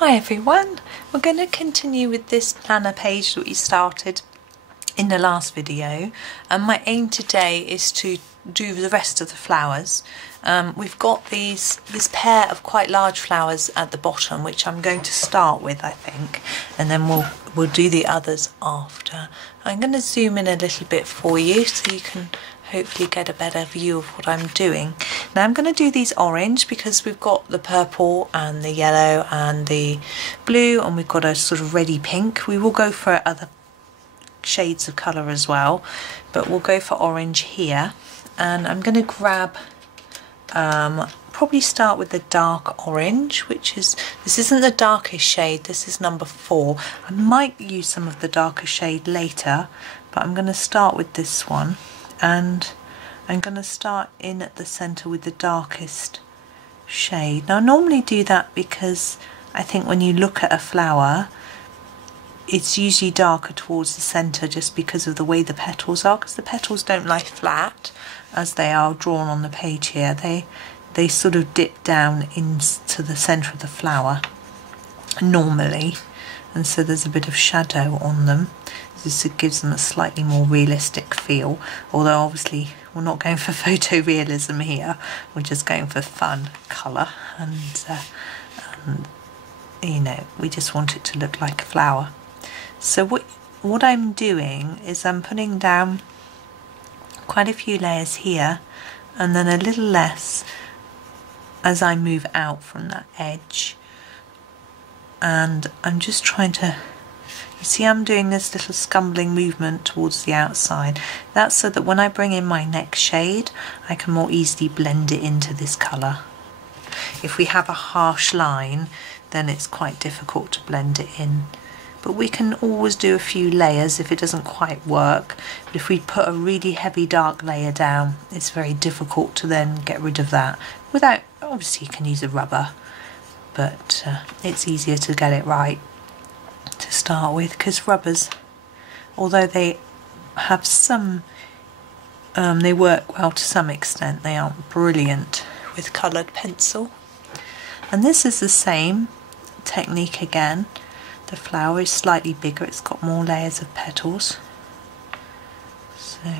Hi everyone, we're going to continue with this planner page that we started in the last video, and my aim today is to do the rest of the flowers. We've got this pair of quite large flowers at the bottom, which I'm going to start with, I think, and then we'll do the others after. I'm going to zoom in a little bit for you so you can hopefully get a better view of what I'm doing. Now I'm going to do these orange because we've got the purple and the yellow and the blue, and we've got a sort of reddy pink. We will go for other shades of colour as well, but we'll go for orange here. And I'm going to grab, probably start with the dark orange, this isn't the darkest shade, this is number 4. I might use some of the darker shade later, but I'm going to start with this one. And I'm going to start in at the centre with the darkest shade. Now I normally do that because I think when you look at a flower it's usually darker towards the centre just because of the way the petals are, because the petals don't lie flat as they are drawn on the page here. They sort of dip down into the centre of the flower normally, and so there's a bit of shadow on them. This gives them a slightly more realistic feel, although obviously we're not going for photorealism here, we're just going for fun colour, and you know, we just want it to look like a flower. So what I'm doing is I'm putting down quite a few layers here and then a little less as I move out from that edge, and I'm just trying to, you see I'm doing this little scumbling movement towards the outside. That's so that when I bring in my next shade I can more easily blend it into this colour. If we have a harsh line then it's quite difficult to blend it in, but we can always do a few layers if it doesn't quite work. But if we put a really heavy dark layer down it's very difficult to then get rid of that without, obviously you can use a rubber, but it's easier to get it right to start with, because rubbers, although they have some, they work well to some extent, they aren't brilliant with coloured pencil. And this is the same technique again. The flower is slightly bigger, it's got more layers of petals. So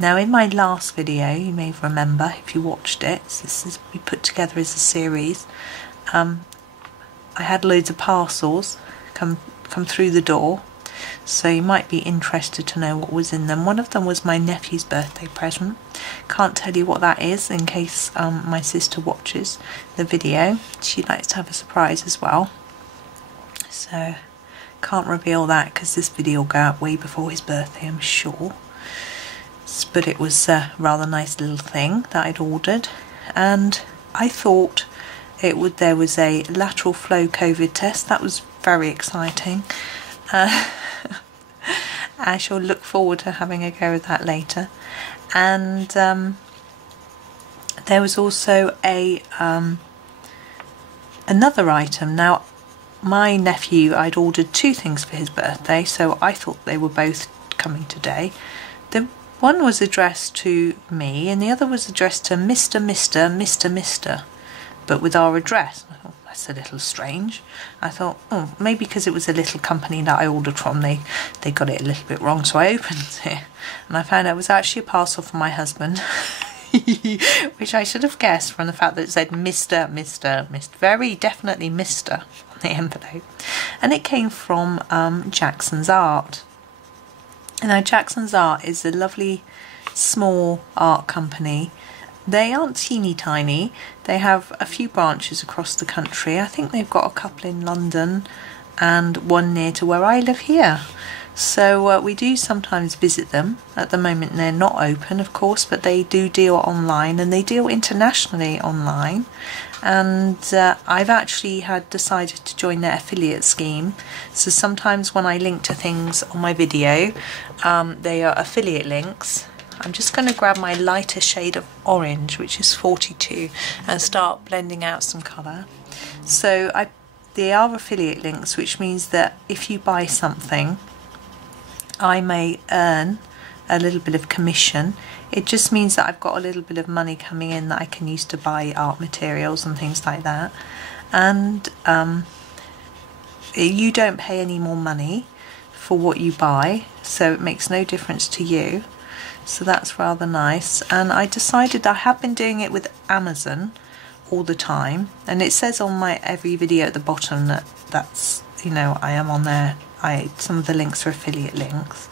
now in my last video, you may remember if you watched it, so this is we put together as a series. I had loads of parcels come through the door, so you might be interested to know what was in them. One of them was my nephew's birthday present. Can't tell you what that is in case my sister watches the video. She likes to have a surprise as well, so can't reveal that because this video will go out way before his birthday, I'm sure. But it was a rather nice little thing that I'd ordered, and I thought there was a lateral flow COVID test. That was very exciting. I shall look forward to having a go at that later. And there was also another item. Now my nephew, I'd ordered 2 things for his birthday, so I thought they were both coming today. The one was addressed to me and the other was addressed to Mr. but with our address. I thought, that's a little strange. I thought, oh, maybe because it was a little company that I ordered from, they got it a little bit wrong, so I opened it and I found out it was actually a parcel for my husband, which I should have guessed from the fact that it said Mr. Very definitely Mr. on the envelope. And it came from Jackson's Art. Now Jackson's Art is a lovely small art company. They aren't teeny tiny, they have a few branches across the country. I think they've got a couple in London and one near to where I live here. So we do sometimes visit them. At the moment they're not open, of course, but they do deal online and they deal internationally online. And I've actually had decided to join their affiliate scheme. So sometimes when I link to things on my video, they are affiliate links. I'm just going to grab my lighter shade of orange, which is 42, and start blending out some colour. So they are affiliate links, which means that if you buy something, I may earn a little bit of commission. It just means that I've got a little bit of money coming in that I can use to buy art materials and things like that. And you don't pay any more money for what you buy, so it makes no difference to you. So that's rather nice. And I decided I have been doing it with Amazon all the time, and it says on my every video at the bottom that that's, you know, I am on there. Some of the links are affiliate links,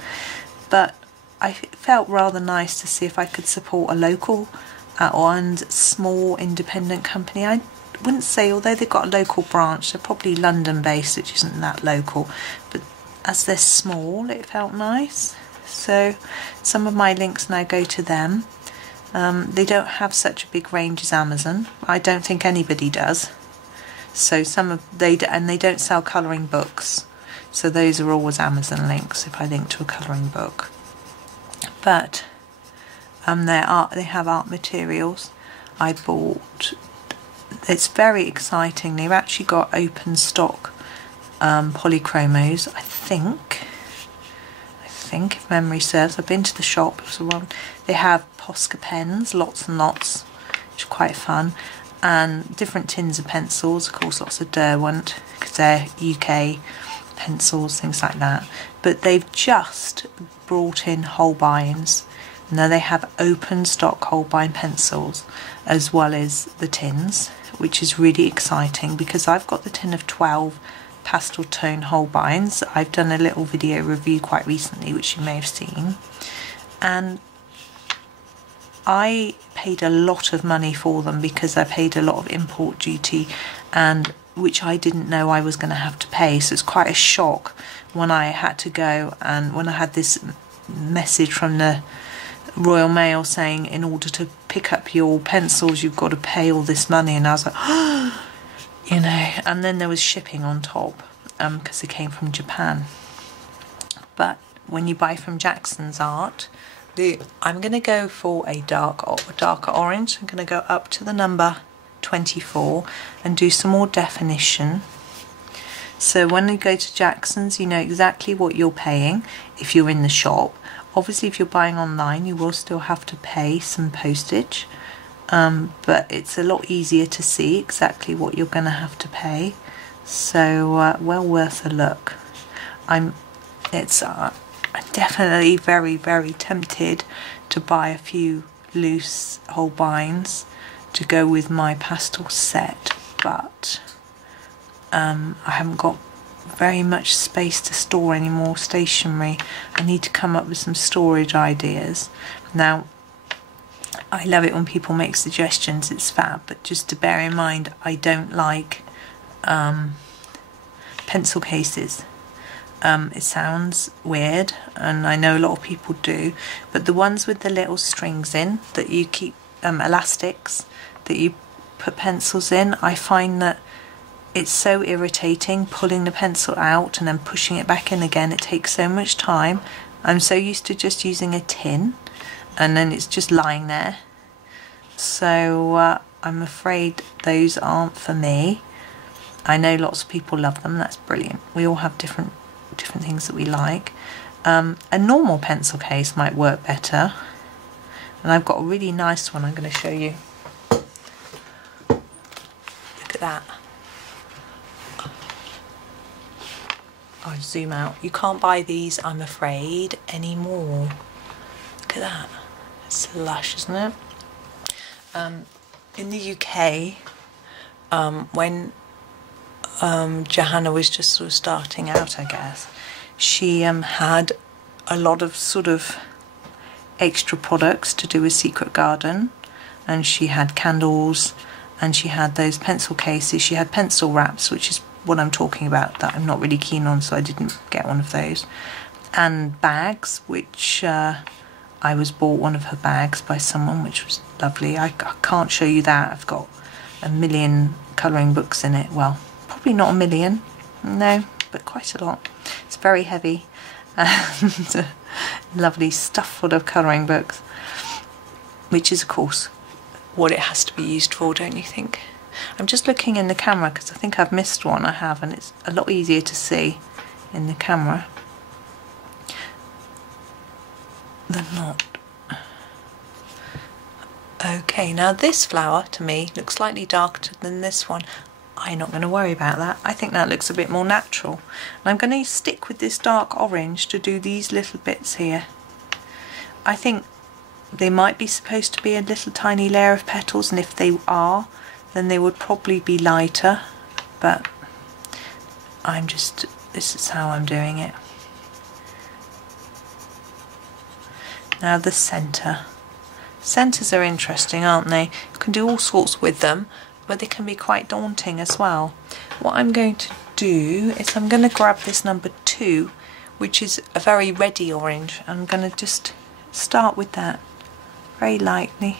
but I felt rather nice to see if I could support a local and small independent company. I wouldn't say, although they've got a local branch, they're probably London based, which isn't that local, but as they're small, it felt nice. So some of my links now go to them. They don't have such a big range as Amazon. I don't think anybody does. So they don't sell colouring books. So those are always Amazon links if I link to a colouring book. But they have art materials. I bought. It's very exciting. They've actually got open stock polychromos. I think if memory serves, I've been to the shop. So they have Posca pens, lots and lots, which are quite fun, and different tins of pencils. Of course, lots of Derwent because they're UK pencils, things like that. But they've just brought in Holbeins. Now they have open stock Holbein pencils as well as the tins, which is really exciting because I've got the tin of 12 pastel tone Holbeins. I've done a little video review quite recently, which you may have seen, and I paid a lot of money for them because I paid a lot of import duty, and which I didn't know I was going to have to pay. So it's quite a shock when I had to go, and when I had this message from the Royal Mail saying in order to pick up your pencils you've got to pay all this money, and I was like, oh, you know, and then there was shipping on top because it came from Japan. But when you buy from Jackson's Art, I'm going to go for a darker orange. I'm going to go up to the number 24 and do some more definition. So when you go to Jackson's, you know exactly what you're paying if you're in the shop. Obviously, if you're buying online, you will still have to pay some postage. But it's a lot easier to see exactly what you're going to have to pay, so well worth a look. I'm definitely very, very tempted to buy a few loose Holbeins to go with my pastel set, but I haven't got very much space to store any more stationery. I need to come up with some storage ideas. Now, I love it when people make suggestions, it's fab, but just to bear in mind, I don't like pencil cases. It sounds weird, and I know a lot of people do, but the ones with the little strings in that you keep, elastics that you put pencils in, I find that it's so irritating pulling the pencil out and then pushing it back in again. It takes so much time. I'm so used to just using a tin, and then it's just lying there. So I'm afraid those aren't for me. I know lots of people love them. That's brilliant. We all have different things that we like. A normal pencil case might work better, and I've got a really nice one I'm going to show you. Look at that. I'll zoom out. You can't buy these, I'm afraid, anymore. Look at that. It's lush, isn't it? In the UK, when Johanna was just sort of starting out, I guess, she had a lot of sort of extra products to do with Secret Garden, and she had candles, and she had those pencil cases, she had pencil wraps, which is what I'm talking about, that I'm not really keen on, so I didn't get one of those, and bags, which I was bought one of her bags by someone, which was lovely. I can't show you that. I've got a million colouring books in it. Well, probably not a million, no, but quite a lot. It's very heavy and lovely stuff full of colouring books, which is of course what it has to be used for, don't you think? I'm just looking in the camera because I think I've missed one. I have, and it's a lot easier to see in the camera. the knot. Okay, now this flower to me looks slightly darker than this one. I'm not going to worry about that. I think that looks a bit more natural. And I'm going to stick with this dark orange to do these little bits here. I think they might be supposed to be a little tiny layer of petals, and if they are, then they would probably be lighter, but this is how I'm doing it. Now the centre. Centres are interesting, aren't they? You can do all sorts with them, but they can be quite daunting as well. What I'm going to do is I'm going to grab this number 2, which is a very reddy orange. I'm going to just start with that very lightly.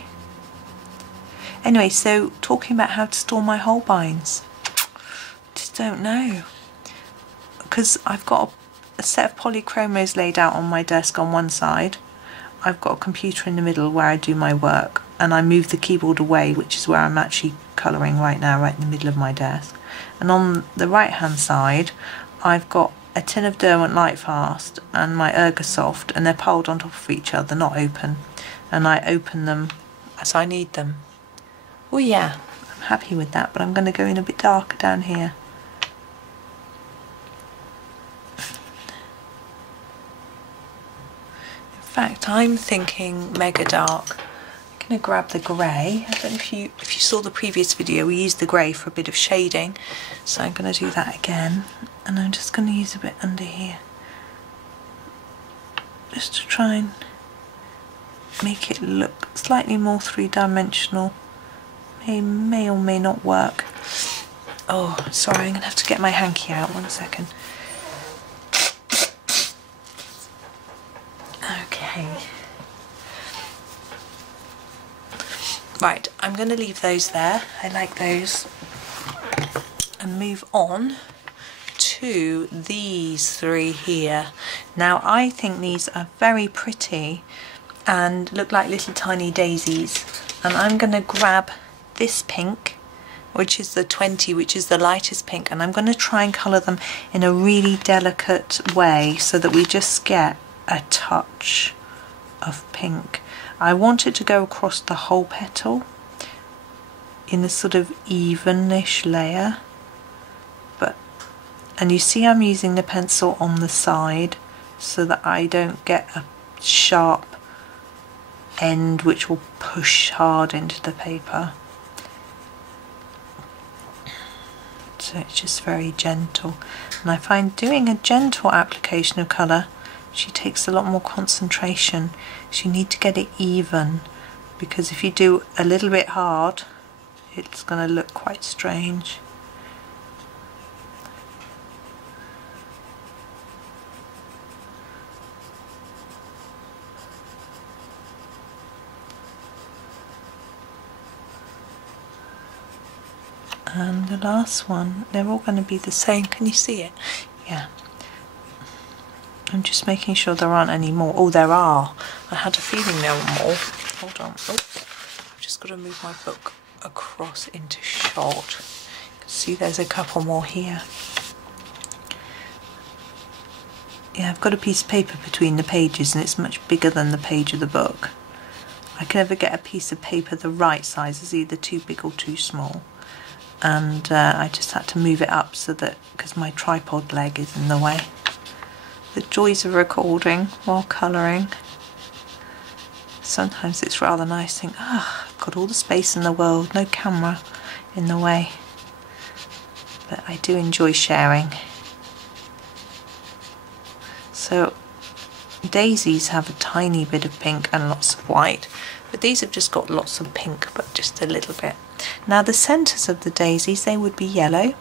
Anyway, so talking about how to store my Holbeins. Just don't know. Because I've got a set of polychromos laid out on my desk on one side. I've got a computer in the middle where I do my work, and I move the keyboard away, which is where I'm actually colouring right now, right in the middle of my desk. And on the right hand side I've got a tin of Derwent Lightfast and my Ergosoft, and they're piled on top of each other, not open, and I open them as I need them. Oh yeah, I'm happy with that, but I'm going to go in a bit darker down here. In fact, I'm thinking mega dark. I'm going to grab the grey. I don't know if you saw the previous video, we used the grey for a bit of shading, so I'm going to do that again, and I'm just going to use a bit under here, just to try and make it look slightly more three-dimensional. May or may not work. Oh, sorry, I'm going to have to get my hanky out, 1 second. Okay. Right, I'm going to leave those there. I like those. And move on to these 3 here. Now, I think these are very pretty and look like little tiny daisies. And I'm going to grab this pink, which is the 20, which is the lightest pink, and I'm going to try and colour them in a really delicate way so that we just get a touch of pink. I want it to go across the whole petal in a sort of evenish layer, and you see I'm using the pencil on the side so that I don't get a sharp end which will push hard into the paper. So it's just very gentle, and I find doing a gentle application of colour, she takes a lot more concentration. So you need to get it even, because if you do a little bit hard, it's going to look quite strange. And the last one, they're all going to be the same. Can you see it? Yeah. I'm just making sure there aren't any more. Oh, there are. I had a feeling there were more. Hold on. Oh, I've just got to move my book across into shot. You can see there's a couple more here. Yeah, I've got a piece of paper between the pages, and it's much bigger than the page of the book. I can never get a piece of paper the right size. It's either too big or too small. And I just had to move it up so that, because my tripod leg is in the way. The joys of recording while colouring. Sometimes it's rather nice to think, I've got all the space in the world, no camera in the way. But I do enjoy sharing. So daisies have a tiny bit of pink and lots of white, but these have just got lots of pink, but just a little bit. Now the centres of the daisies, they would be yellow,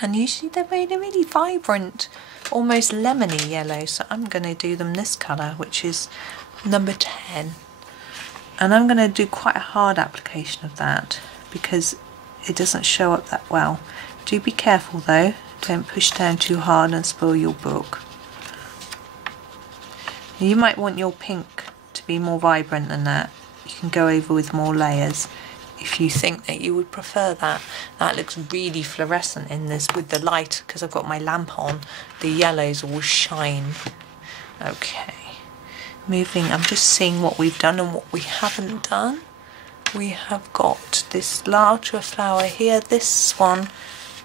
and usually they're really, really vibrant, almost lemony yellow, so I'm going to do them this colour, which is number 10, and I'm going to do quite a hard application of that because it doesn't show up that well. Do be careful though, don't push down too hard and spoil your book. You might want your pink to be more vibrant than that. You can go over with more layers if you think that you would prefer that. That looks really fluorescent in this with the light, because I've got my lamp on. The yellows will shine. Okay, moving, I'm just seeing what we've done and what we haven't done. We have got this larger flower here, this one,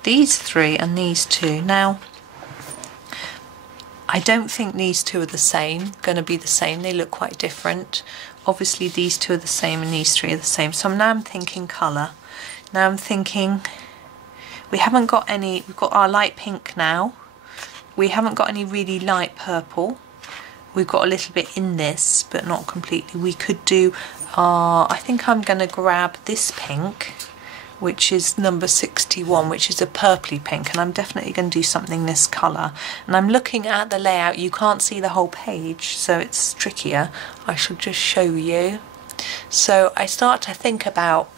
these three and these two. Now, I don't think these two are the same, going to be the same, they look quite different. Obviously these two are the same and these three are the same. So now I'm thinking colour. Now I'm thinking, we haven't got any, we've got our light pink now. We haven't got any really light purple. We've got a little bit in this, but not completely. We could do, I think I'm going to grab this pink, which is number 61, which is a purpley pink, and I'm definitely going to do something this colour. And I'm looking at the layout, you can't see the whole page, so it's trickier. I shall just show you. So I start to think about,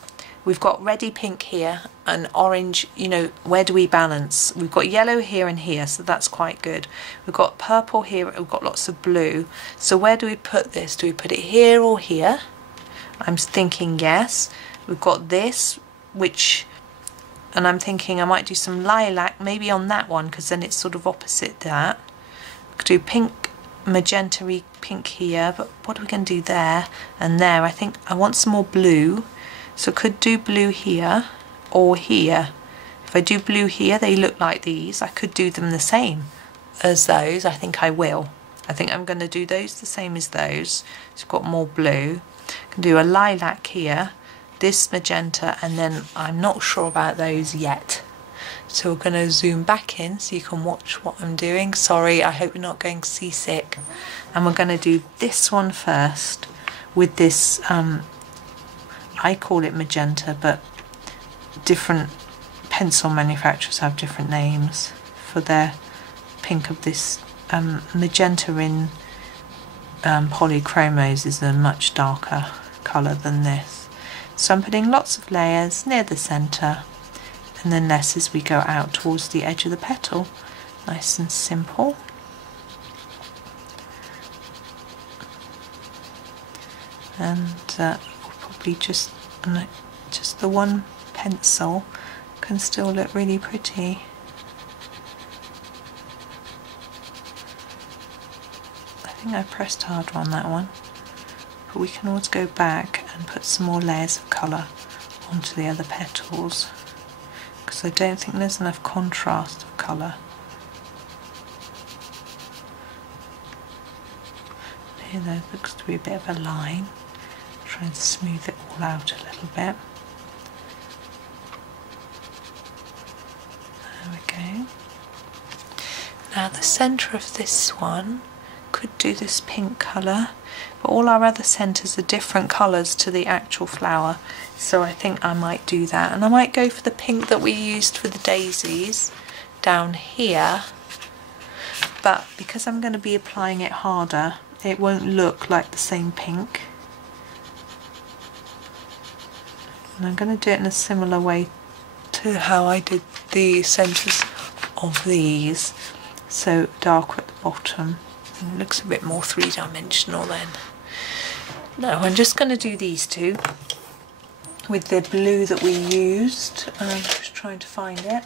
we've got reddy pink here and orange, you know, where do we balance? We've got yellow here and here, so that's quite good. We've got purple here, we've got lots of blue. So where do we put this? Do we put it here or here? I'm thinking yes. We've got this, which, and I'm thinking I might do some lilac maybe on that one, because then it's sort of opposite that. Could do pink, magenta-y pink here, but what are we going to do there and there? I think I want some more blue, so could do blue here or here. If I do blue here, they look like these. I could do them the same as those. I think I will. I think I'm going to do those the same as those. So I've got more blue. I can do a lilac here, this magenta, and then I'm not sure about those yet. So we're going to zoom back in so you can watch what I'm doing. Sorry, I hope you're not going seasick. And we're going to do this one first with this, I call it magenta, but different pencil manufacturers have different names for their pink of this. Magenta in polychromos is a much darker colour than this. So I'm putting lots of layers near the centre and then less as we go out towards the edge of the petal. Nice and simple. And we'll probably just the one pencil can still look really pretty. I think I pressed harder on that one, but we can always go back and put some more layers of colour onto the other petals, because I don't think there's enough contrast of colour. Here there looks to be a bit of a line. Try and smooth it all out a little bit. There we go. Now the centre of this one could do this pink colour, but all our other centres are different colours to the actual flower, so I think I might do that. And I might go for the pink that we used for the daisies down here, but because I'm going to be applying it harder, it won't look like the same pink. And I'm going to do it in a similar way to how I did the centres of these, so darker at the bottom. And it looks a bit more three-dimensional then. No, I'm just going to do these two with the blue that we used. I'm just trying to find it.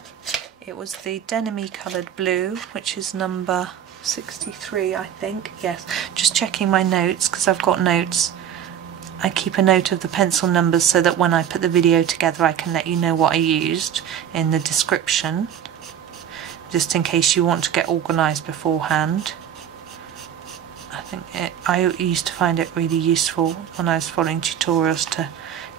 It was the denim-y coloured blue, which is number 63, I think. Yes, just checking my notes, because I've got notes. I keep a note of the pencil numbers so that when I put the video together I can let you know what I used in the description, just in case you want to get organised beforehand. I used to find it really useful when I was following tutorials to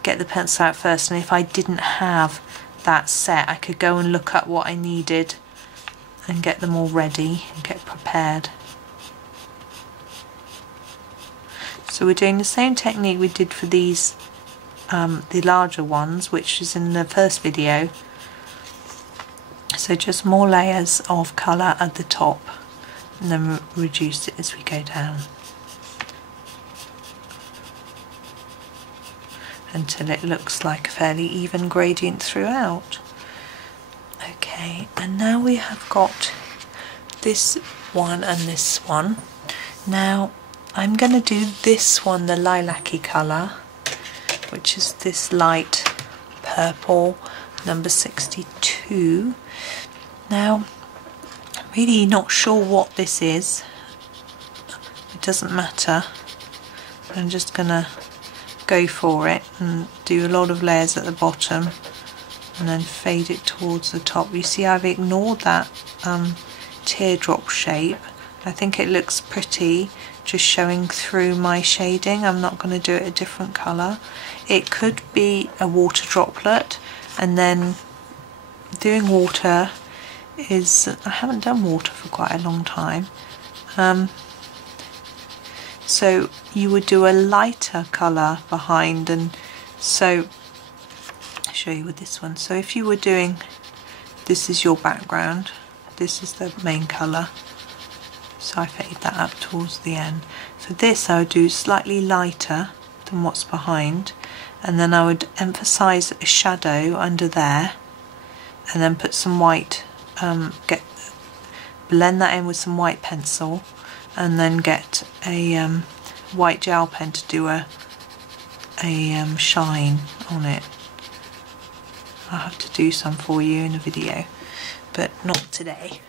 get the pencil out first, and if I didn't have that set I could go and look up what I needed and get them all ready and get prepared. So we're doing the same technique we did for these, the larger ones, which is in the first video. So just more layers of colour at the top and then reduce it as we go down until it looks like a fairly even gradient throughout. Okay, and now we have got this one and this one. Now I'm going to do this one, the lilac-y colour, which is this light purple, number 62. Now, I'm really not sure what this is. It doesn't matter. I'm just gonna go for it and do a lot of layers at the bottom and then fade it towards the top. You see I've ignored that teardrop shape. I think it looks pretty just showing through my shading. I'm not going to do it a different colour. It could be a water droplet, and then doing water is, I haven't done water for quite a long time, so you would do a lighter colour behind, and so I'll show you with this one. So if you were doing, this is your background, this is the main colour, so I fade that up towards the end. So this I would do slightly lighter than what's behind, and then I would emphasise a shadow under there, and then put some white, blend that in with some white pencil, and then get a white gel pen to do a shine on it. I'll have to do some for you in a video, but not today.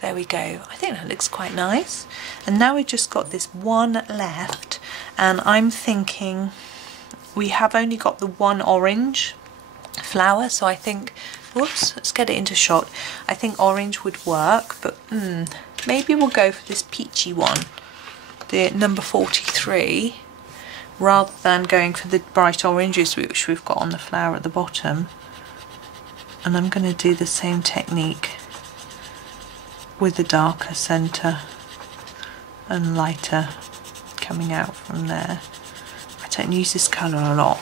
There we go. I think that looks quite nice. And now we've just got this one left, and I'm thinking we have only got the one orange flower, so I think, whoops, let's get it into shot. I think orange would work, but maybe we'll go for this peachy one, the number 43, rather than going for the bright oranges which we've got on the flower at the bottom. And I'm going to do the same technique with the darker centre and lighter coming out from there. I don't use this colour a lot.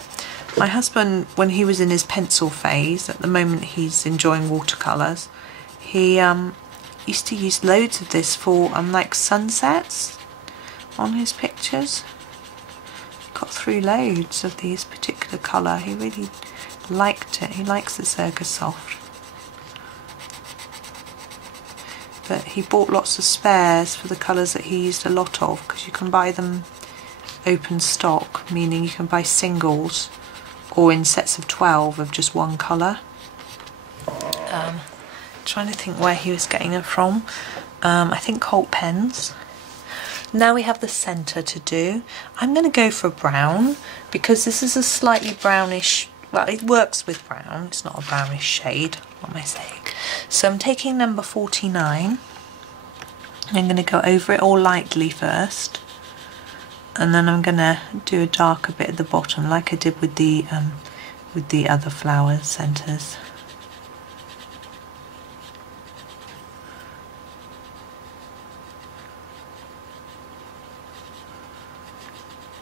My husband, when he was in his pencil phase, at the moment he's enjoying watercolours, he used to use loads of this for like sunsets on his pictures. He got through loads of these particular colour. He really liked it. He likes this Ergosoft. But he bought lots of spares for the colours that he used a lot of, because you can buy them open stock, meaning you can buy singles or in sets of 12 of just one colour. Trying to think where he was getting it from. I think Colt Pens. Now we have the centre to do. I'm going to go for brown, because this is a slightly brownish, well, it works with brown, it's not a brownish shade, what am I saying? So I'm taking number 49. I'm going to go over it all lightly first, and then I'm going to do a darker bit at the bottom, like I did with the other flower centres.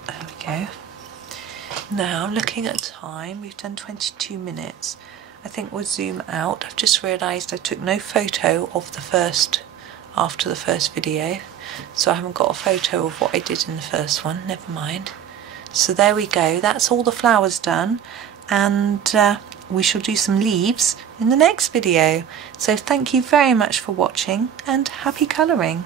There we go. Now, looking at time, we've done 22 minutes. I think we'll zoom out. I've just realised I took no photo of the first, after the first video, so I haven't got a photo of what I did in the first one, never mind. So there we go, that's all the flowers done, and we shall do some leaves in the next video. So thank you very much for watching, and happy colouring.